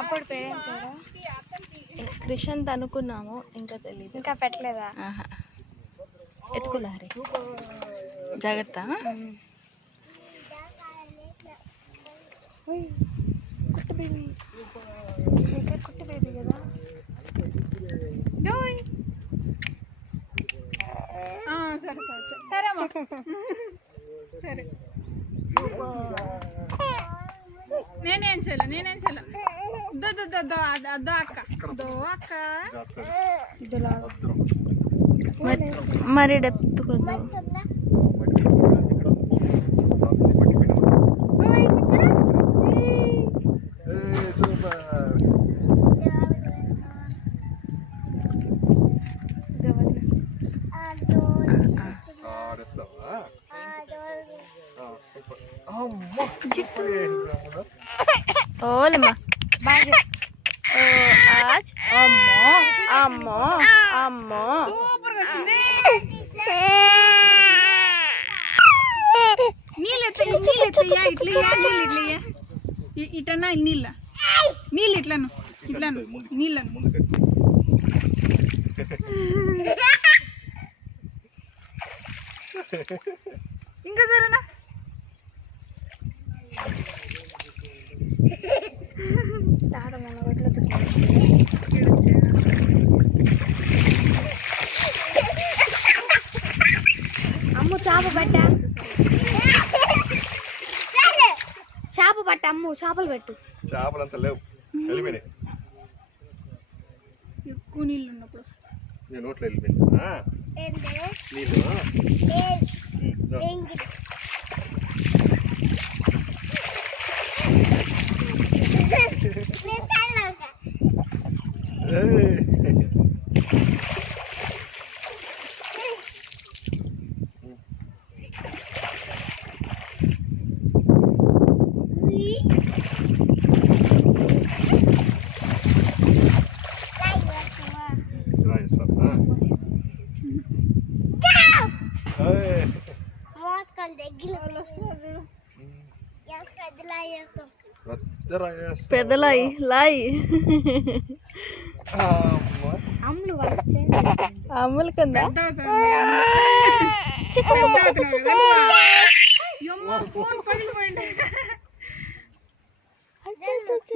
అప్పుడు పేరేం పేరు? క్రిషంత్ అనుకున్నాము, ఇంకా తెలియదు. ఇంకా పెట్టలేదా? ఎత్తుకులారి జాగ్రత్త. కుట్టు బేబీ, కుట్టు బేబీ కదా. సరే సరే అమ్మా, సరే. నేనేం చేయాలి దో అక్క మరి డెప్త్ కొద్దు. ఓలమ్మా బాగా आज అమ్మో అమ్మో అమ్మో సూపర్ గా వచ్చింది. నీళ్ళు ఇట్లా నీళ్ళు ఇట్లను నీళ్ళను ఇంకా సరేనా? అమ్ము చేప పట్ట అమ్ము చేపలు పెట్టు. చేపలంతా లేవు, ఎక్కువ నీళ్ళు ఉన్నప్పుడు నేను నోట్లో వెళ్ళిపోయింది పెద్దలాయి లాయి అమ్ములు కింద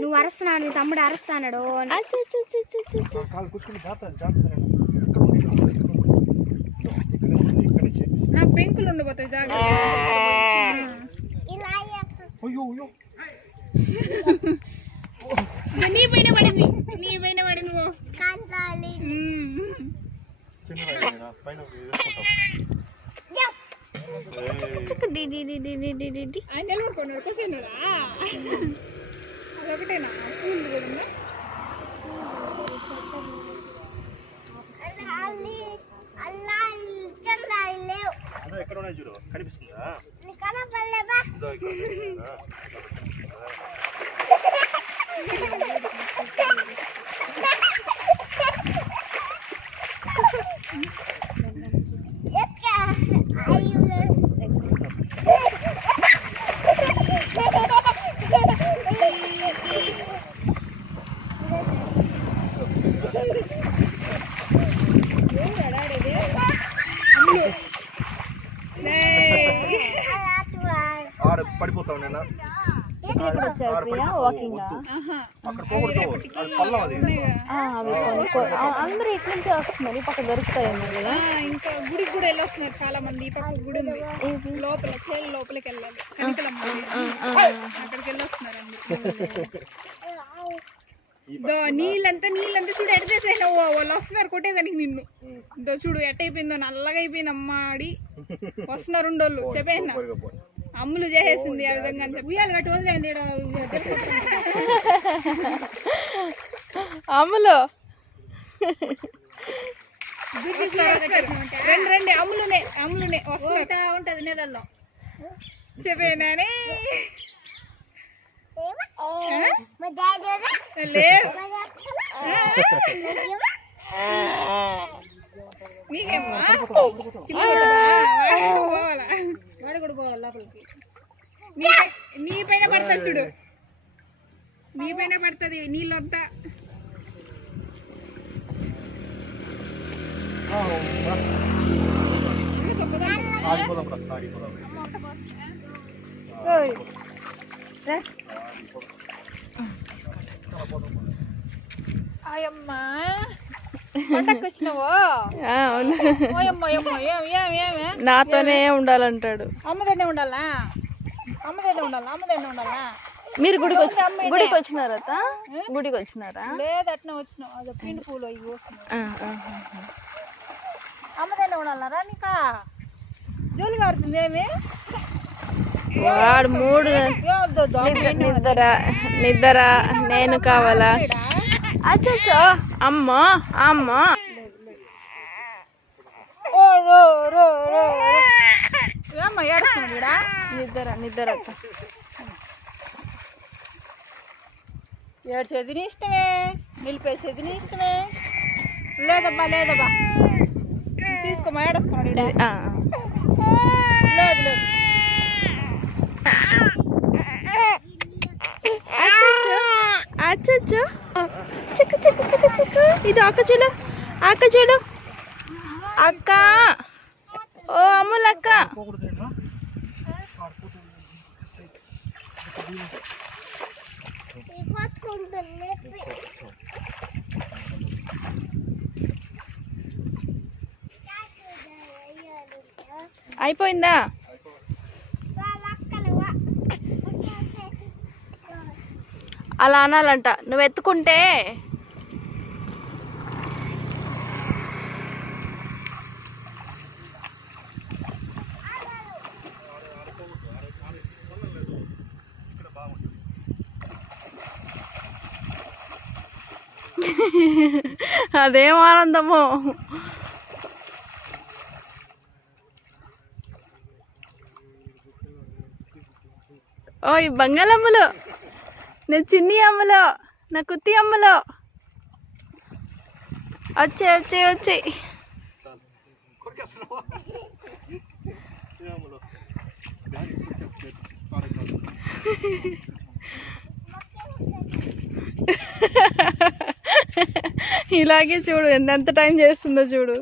నువ్వు అరుస్తున్నావు, నీ తమ్ముడు అరుస్తాడు. నాకు పెంకులు ఉండబోతాయి జాగ్రత్త. నీ పైన పడింది ఆయన నిలబడుకున్నాడు కూర్చున్నాడా? అదొకటేనా స్కూల్ కూడా? ఎక్కడ ఉన్నాయి చూడు, కనిపిస్తుందా? పడిపోతావు నేను ఇక్కడ వచ్చారు ప్రియా వాకింగ్ ఆహా అక్కడ పోకూడదు అది పల్లం అది అందరూ ఇటు నుంచే వస్తున్నారు ఈ పక్క దొరుకుతాయేమో కదా ఇంకా గుడికి కూడా వెళ్ళొస్తున్నారు చాలా మంది. ఈ పక్క గుడి ఉంది లోపల, చేలు లోపలికి వెళ్ళాలి, కనికలమ్మ గుడి. అక్కడికి వెళ్ళొస్తున్నారు అందరూ. నీళ్ళంతా చూడు ఎడ చేసేసినావు, వాళ్ళు వస్తున్నారు కొట్టేదానికి నిన్ను. దో చూడు ఎట్ట అయిపోయిందో, నల్లగా అయిపోయింది అమ్మ ఆడి. వస్తున్నారు ఉండోళ్ళు చెప్పేసిన అమ్ములు చేసేసింది ఆ విధంగా అని చెప్పి. ఉయ్యాలు కట్టి వదిలేండి అమ్ములు రండి అమ్ములునే వస్తా ఉంటది నీళ్ళల్లో చెప్పేనానే. నీకేమ్మా వాడు కూడా పోవాలి లోపలికి. నీ పైన పడుతుంది చూడు, నీ పైన పడుతుంది నీళ్ళొద్దా. అయ్యమ్మా నాతోనే ఉండాలంటాడు. అమ్మదన్నే ఉండాలా, అమ్మదన్నే ఉండాలా. మీరు గుడికి వచ్చినారా? గుడికి వచ్చినారా? లేదు అట్నే వచ్చినాం. అదే పిండి పూలు అవి అమ్మదన్నే ఉండాలరా. నీకా జోలి కారుతుంది ఏమి? వాడు మూడు నిద్ర నేను కావాలా? అచ్చో అమ్మ అమ్మ ఏడుస్తున్నాడు నిద్ర ఏడ్చేది నీ ఇష్టమే, నిలిపేసేది నీ ఇష్టమే. లేదబ్బా తీసుకోమా, ఏడుస్తున్నాడు. లేదు అచ్చో చిక్కు ఇది అక్క చూడు అక్క. ఓ అమ్ములక్క అయిపోయిందా? అలా అనాలంట, నువ్వు ఎత్తుకుంటే. అదేం ఆనందమో. ఓయ్ బంగాళమ్మలు, నా చిన్ని అమ్మలో, నా కుత్తి అమ్మలో వచ్చాయి. ఇలాగే చూడు ఎంత టైం చేస్తుందో చూడు.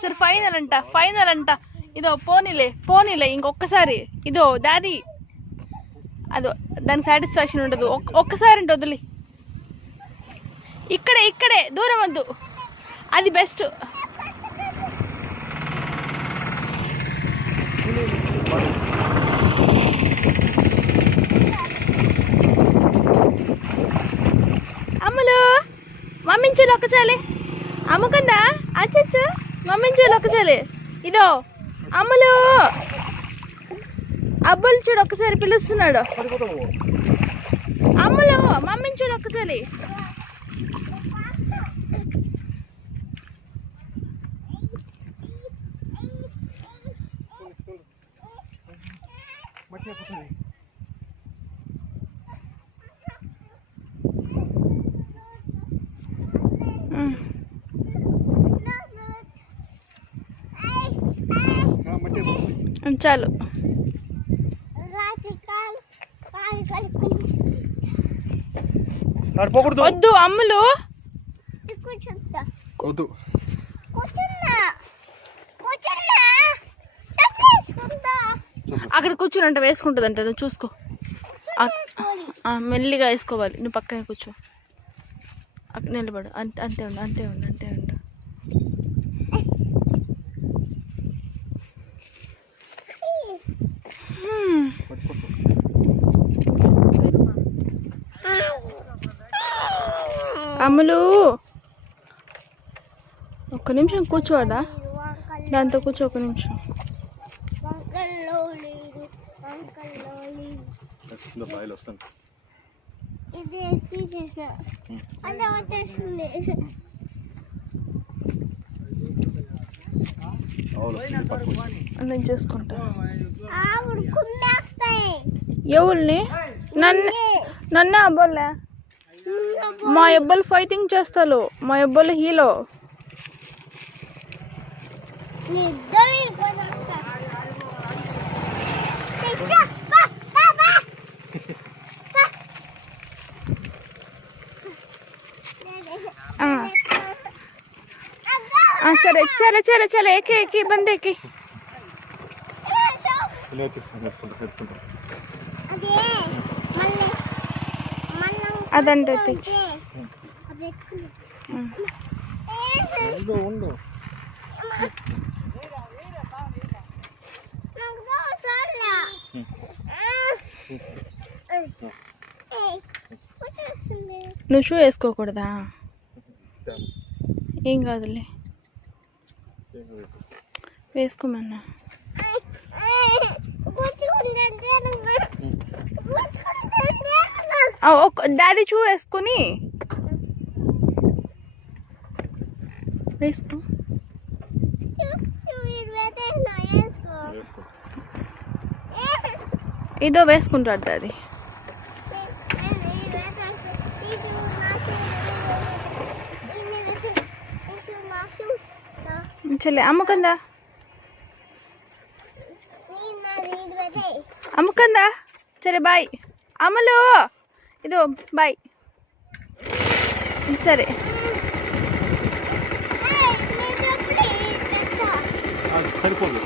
సరే ఫైనల్ అంట. ఇదో పోనీలే ఇంకొకసారి. ఇదో దాది అదో దానికి సాటిస్ఫాక్షన్ ఉండదు. ఒక్కసారి అంటే వదిలి. ఇక్కడే దూరం వద్దు, అది బెస్ట్. అమ్ములు మమ్మించులు ఒక్కచాలి. అమ్ముకుందా? అచ్చచ్చు మమ్మించులు ఒక్కచాలి. ఇదో అమ్ములు అబ్బులు చూడు ఒక్కసారి పిలుస్తున్నాడు. అమ్ములు మమ్మించులు ఒక్కసారి. చాలు. నడిపోకూడదు. వద్దు అమ్ములు, వద్దు. అక్కడ కూర్చుని వేసుకుంటుందంట, నువ్వు చూసుకో. మెల్లిగా వేసుకోవాలి, నువ్వు పక్కనే కూర్చో, నిలబడు. అంతే ఉండు, అంతే ఉండు, అంతే ఉండు. అమ్ములు ఒక్క నిమిషం కూర్చోడా, దాంతో కూర్చో ఒక నిమిషం. నేను చూసుకుంటా. ఎవరిని? నన్ను అబ్బాలే, మా అబ్బాయిలు ఫైటింగ్ చేస్తారు, మా అబ్బాయిలు హీరో. సరే సరే సరే సరే, ఎక్కి ఎక్కి బండి ఎక్కి. అదంటే తెచ్చి నువ్వు షూ వేసుకోకూడదా? ఏం కాదులే, వేసుకోమన్నా. డాడీ షూ వేసుకొని వేసుకో. ఇదో వేసుకుంటాడు డాడీ. చలే అమ్మకందా, అమ్మకందా. సరే బాయ్ అమ్మలు, ఇదో బాయ్. సరే సరిపోదు.